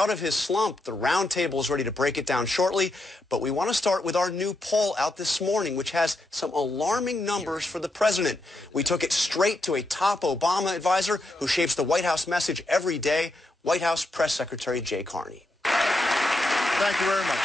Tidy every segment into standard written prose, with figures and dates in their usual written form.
out of his slump. The roundtable is ready to break it down shortly, but we want to start with our new poll out this morning, which has some alarming numbers for the president. We took it straight to a top Obama advisor who shapes the White House message every day, White House Press Secretary Jay Carney. Thank you very much.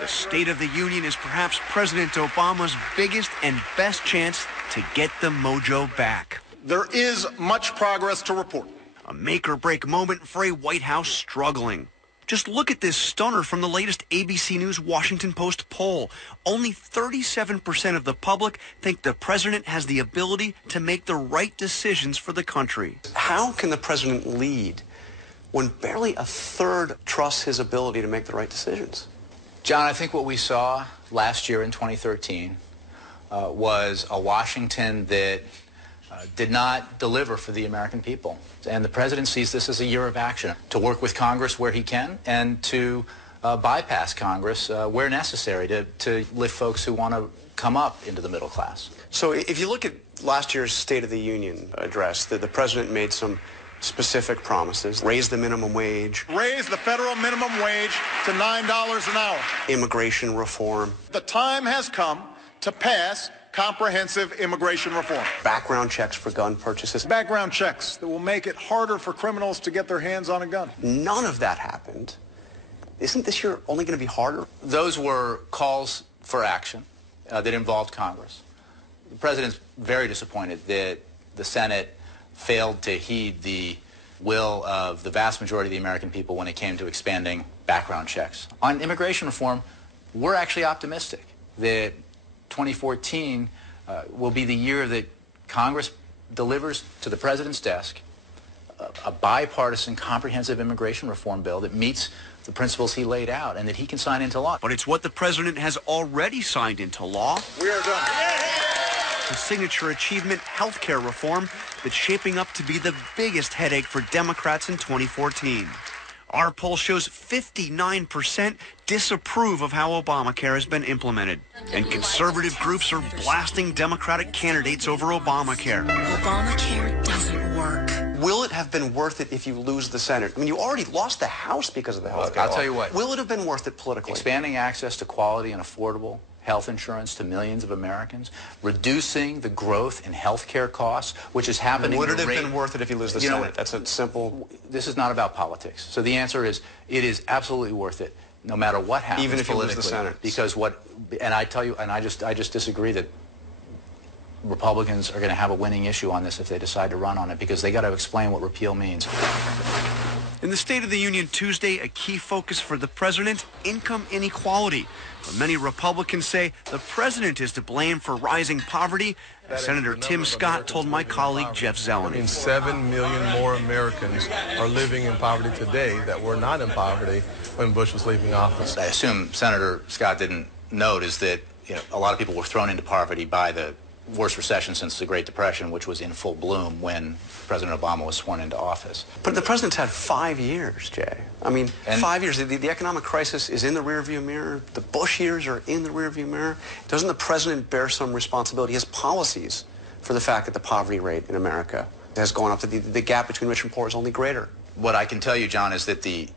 The State of the Union is perhaps President Obama's biggest and best chance to get the mojo back. There is much progress to report. A make-or-break moment for a White House struggling. Just look at this stunner from the latest ABC News Washington Post poll. Only 37% of the public think the president has the ability to make the right decisions for the country. How can the president lead when barely a third trusts his ability to make the right decisions? John, I think what we saw last year in 2013 was a Washington that did not deliver for the American people. And the president sees this as a year of action, to work with Congress where he can and to bypass Congress where necessary to lift folks who want to come up into the middle class. So if you look at last year's State of the Union address, the president made some specific promises. Raise the minimum wage. Raise the federal minimum wage to $9 an hour. Immigration reform. The time has come to pass comprehensive immigration reform. Background checks for gun purchases. Background checks that will make it harder for criminals to get their hands on a gun. None of that happened. Isn't this year only going to be harder? Those were calls for action that involved Congress. The president's very disappointed that the Senate failed to heed the will of the vast majority of the American people when it came to expanding background checks. On immigration reform, we're actually optimistic that 2014 will be the year that Congress delivers to the president's desk a bipartisan, comprehensive immigration reform bill that meets the principles he laid out and that he can sign into law. But it's what the president has already signed into law. We are done. The signature achievement, health care reform, that's shaping up to be the biggest headache for Democrats in 2014. Our poll shows 59% disapprove of how Obamacare has been implemented. And conservative groups are blasting Democratic candidates over Obamacare. Obamacare doesn't work. Will it have been worth it if you lose the Senate? I mean, you already lost the House because of the health care law. I'll tell you what. Will it have been worth it politically? Expanding access to quality and affordable health insurance to millions of Americans, reducing the growth in health care costs, which is happening. Would it have been worth it if you lose the Senate? That's a simple... This is not about politics. So the answer is, it is absolutely worth it, no matter what happens even if you lose the Senate. Because and I tell you, and I just disagree that Republicans are going to have a winning issue on this if they decide to run on it, because they got to explain what repeal means. In the State of the Union Tuesday, a key focus for the president, income inequality. But many Republicans say the president is to blame for rising poverty. Senator Tim Scott told my colleague Jeff Zeleny. 7 million more Americans are living in poverty today that were not in poverty when Bush was leaving office. I assume Senator Scott didn't note is that a lot of people were thrown into poverty by the worst recession since the Great Depression, which was in full bloom when President Obama was sworn into office. But the president's had 5 years, Jay. I mean, 5 years. The economic crisis is in the rearview mirror. The Bush years are in the rearview mirror. Doesn't the president bear some responsibility? His policies for the fact that the poverty rate in America has gone up. The gap between rich and poor is only greater. What I can tell you, John, is that the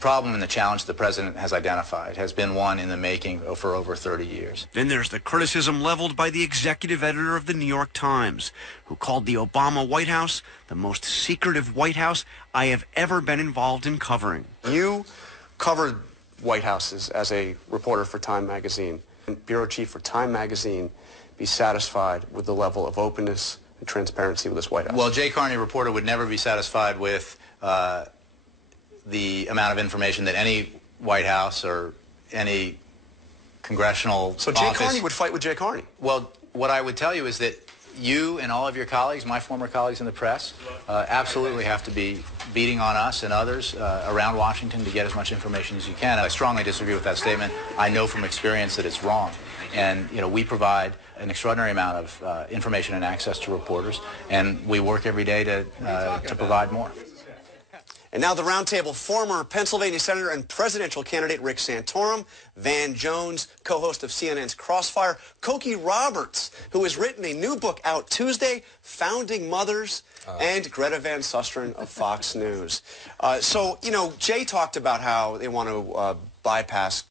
problem and the challenge the president has identified has been one in the making for over 30 years. Then there's the criticism leveled by the executive editor of the New York Times, who called the Obama White House the most secretive White House I have ever been involved in covering. You covered White Houses as a reporter for Time magazine. And bureau chief for Time magazine be satisfied with the level of openness and transparency with this White House? Well, Jay Carney, reporter, would never be satisfied with the amount of information that any White House or any congressional So Jay Carney would fight with Jay Carney? Well, what I would tell you is that you and all of your colleagues, my former colleagues in the press, absolutely have to be beating on us and others around Washington to get as much information as you can. I strongly disagree with that statement. I know from experience that it's wrong. And, we provide an extraordinary amount of information and access to reporters, and we work every day to provide more. And now the roundtable, former Pennsylvania Senator and presidential candidate Rick Santorum, Van Jones, co-host of CNN's Crossfire, Cokie Roberts, who has written a new book out Tuesday, Founding Mothers, and Greta Van Susteren of Fox News. So, you know, Jay talked about how they want to bypass